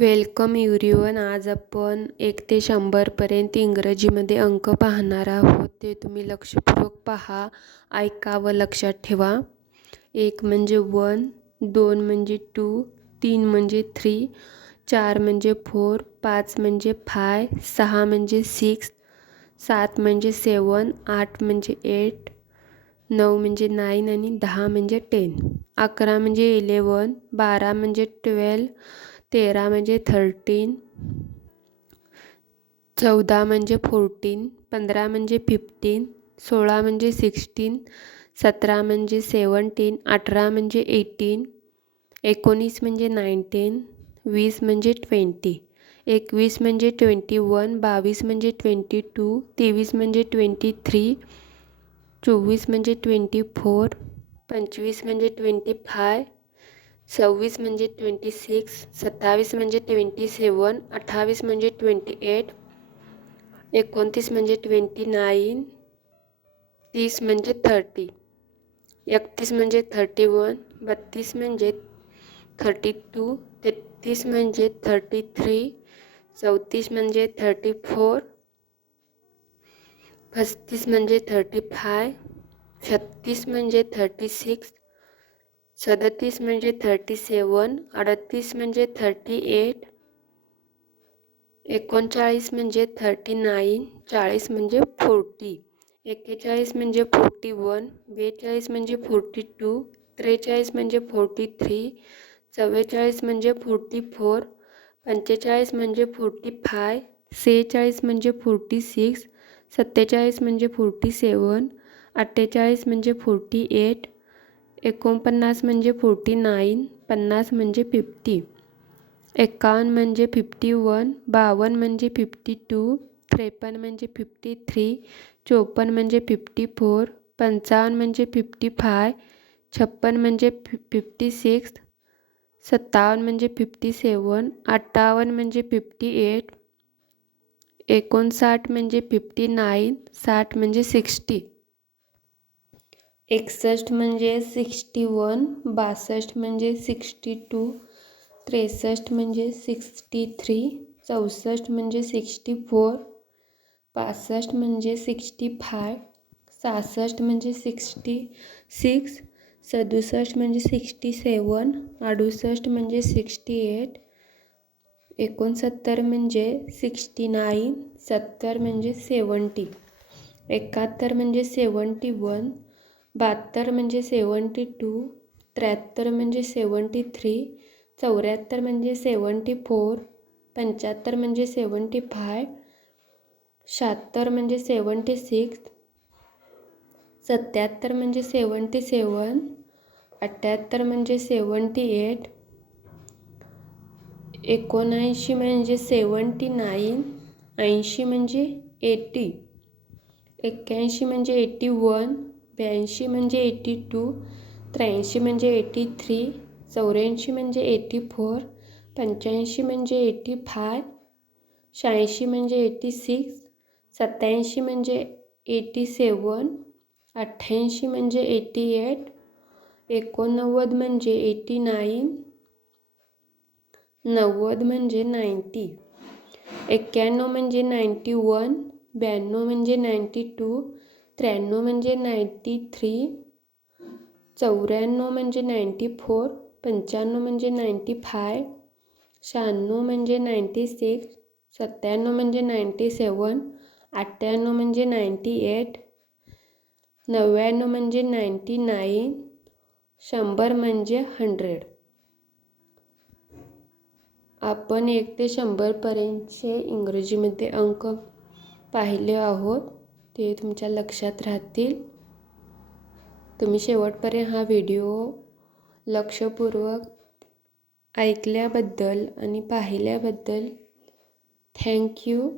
Welcome everyone. आज आपण 1 ते 100 पर्यंत इंग्रजीमध्ये अंक पाहणार आहोत. ते तुम्ही लक्षपूर्वक पहा, ऐका व लक्षात ठेवा. 1 म्हणजे 1, 2 म्हणजे 2, 3 म्हणजे 3, 4 म्हणजे 4, 5 म्हणजे 5, 6 म्हणजे 6, 7 म्हणजे 7, 8 म्हणजे 8, 9 म्हणजे 9 आणि 10 म्हणजे 10. 11 म्हणजे 11, 12 म्हणजे 12, 13 म्हणजे 13, 14 म्हणजे 14, 15 म्हणजे 15, 16 म्हणजे 16, 17 म्हणजे 17, 18 म्हणजे 18, 19 म्हणजे 19, 20 म्हणजे 20, 21 म्हणजे 21, 22 म्हणजे 22, 23 म्हणजे 23, 24 म्हणजे 24, 25 म्हणजे 25, 26 म्हणजे 26, 27 म्हणजे 27, 28 म्हणजे 28, 29 म्हणजे 29, 30 म्हणजे 30, 31 म्हणजे 31, 32 म्हणजे 32, 33 म्हणजे 33, 34 म्हणजे 34, 35 म्हणजे 35, 36 म्हणजे 36, 37 म्हणजे 37, 38 म्हणजे 38, 39 म्हणजे 39, 40 म्हणजे 40, 41 म्हणजे 41, 42 म्हणजे 42, 43 म्हणजे 43, 44 म्हणजे 44, 45 म्हणजे 45, 46 म्हणजे 46, 47 म्हणजे 47, 48 म्हणजे 48, 49 म्हणजे 49, 50 म्हणजे 50, 51 म्हणजे 51, 52 म्हणजे 52, 53 म्हणजे 53, 54 म्हणजे 54, 55 म्हणजे 55, 56 म्हणजे 56, 57 म्हणजे 57, 58 म्हणजे 58, 59 म्हणजे 59, 60 म्हणजे 60, 61 म्हणजे 61, 62 म्हणजे 62, 63 म्हणजे 63, 64 म्हणजे 64, 65 म्हणजे 65, 66 म्हणजे 66, 67 म्हणजे 67, 68 म्हणजे 68, 69 म्हणजे 69, 70 म्हणजे 70, 71 म्हणजे 71, 72 म्हणजे 72, 73 म्हणजे 73, 74 म्हणजे 74, 75 म्हणजे 75, 76 म्हणजे 76, 77 म्हणजे 77, 78 म्हणजे 78, 79 म्हणजे 79, 80 म्हणजे 80, 81 म्हणजे 81, 82 म्हणजे 82, 83 म्हणजे 83, 84 म्हणजे 84, 85 म्हणजे 85, 86 म्हणजे 86, 87 म्हणजे 87, 88 म्हणजे 88, 89 म्हणजे 89, 90 म्हणजे 90, 91 म्हणजे 91, 92 म्हणजे 92, 93 म्हणजे 93, 94 म्हणजे 94, 95 म्हणजे 95, 96 म्हणजे 96, 97 म्हणजे 97, 98 म्हणजे 98, 99 म्हणजे 99, 100 म्हणजे 100. आपण 1 ते 100 पर्यंतचे इंग्रजीमध्ये अंक पाहिले आहोत. ते तुमच्या लक्षात राहतील. तुम्ही शेवटपर्यंत हा व्हिडिओ लक्षपूर्वक ऐकल्याबद्दल आणि पाहिल्याबद्दल थँक्यू.